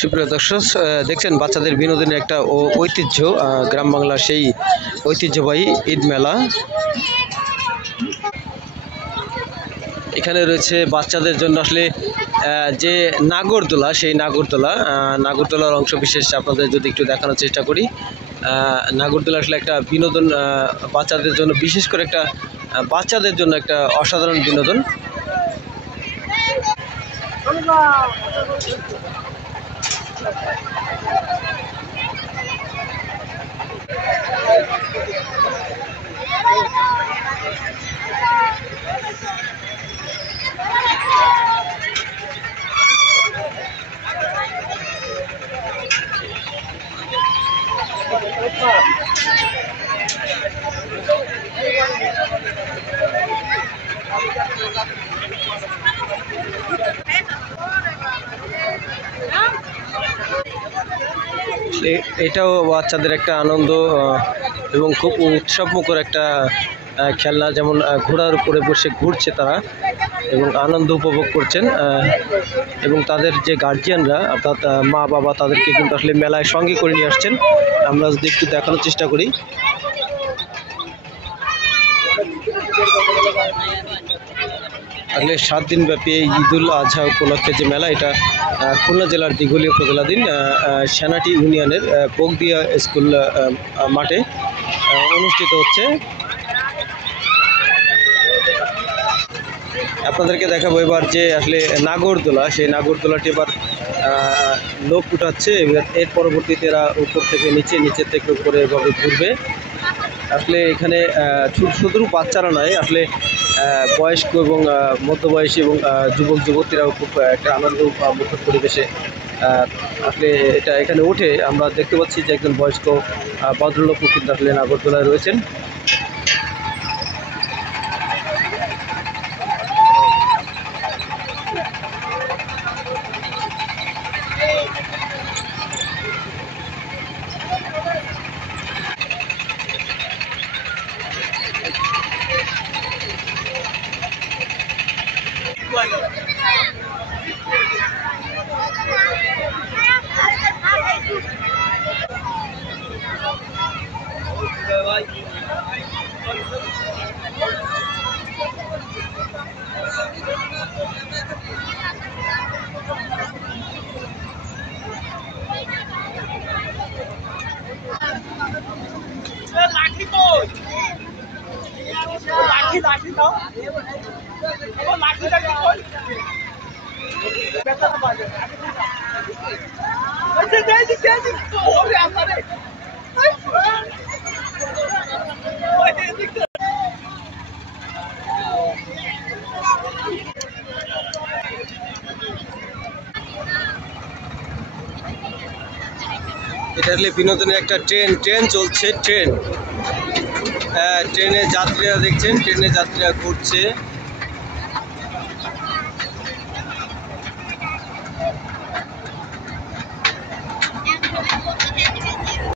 সুপ্রিয় দর্শক, দেখছেন বাচ্চাদের বিনোদনের একটা ঐতিহ্য, গ্রাম বাংলার সেই ঐতিহ্যবাহী ঈদ মেলা। এখানে রয়েছে বাচ্চাদের জন্য আসলে যে নাগরদোলা, সেই নাগরদোলার অংশ বিশেষ আপনাদের যদি একটু দেখানোর চেষ্টা করি। নাগরদোলা আসলে একটা বিনোদন, বাচ্চাদের জন্য, বিশেষ করে একটা বাচ্চাদের জন্য একটা অসাধারণ বিনোদন। এটাও বাচ্চাদের একটা আনন্দ এবং খুব উৎসবমুখর একটা খেলনা। যেমন ঘোড়ার উপরে বসে ঘুরছে তারা এবং আনন্দ উপভোগ করছেন, এবং তাদের যে গার্জিয়ানরা অর্থাৎ মা বাবা, তাদেরকে কিন্তু আসলে মেলায় সঙ্গে করে নিয়ে আসছেন। আমরা যদি একটু দেখানোর চেষ্টা করি। আসলে 7 দিন ব্যাপী ঈদুল আজহা উপলক্ষে যে মেলা, এটা খুলনা জেলার দিঘলী উপজেলাধীন সেনাটি ইউনিয়নের বগদিয়া স্কুল মাঠে অনুষ্ঠিত হচ্ছে। আপনাদেরকে দেখাবো এবার যে আসলে নাগরদোলা, সেই নাগরদোলাটি এবার লোক উঠাচ্ছে। এর পরবর্তীতে এরা উপর থেকে নিচে, নিচের থেকে উপরে এভাবে ঘুরবে। আসলে এখানে শুধু বাচ্চারা নয়, আসলে বয়স্ক এবং মধ্যবয়সী এবং যুবক যুবতীরাও খুব একটা আনন্দ মুখর পরিবেশে আসলে এটা এখানে উঠে আমরা দেখতে পাচ্ছি যে একজন বয়স্ক ভদ্রলোক কিন্তু আসলে নাগরদোলায় রয়েছেন। এটা আসলে বিনোদনের একটা ট্রেন চলছে। ট্রেনে যাত্রীরা দেখছেন, ট্রেনে যাত্রীরা ঘুরছে।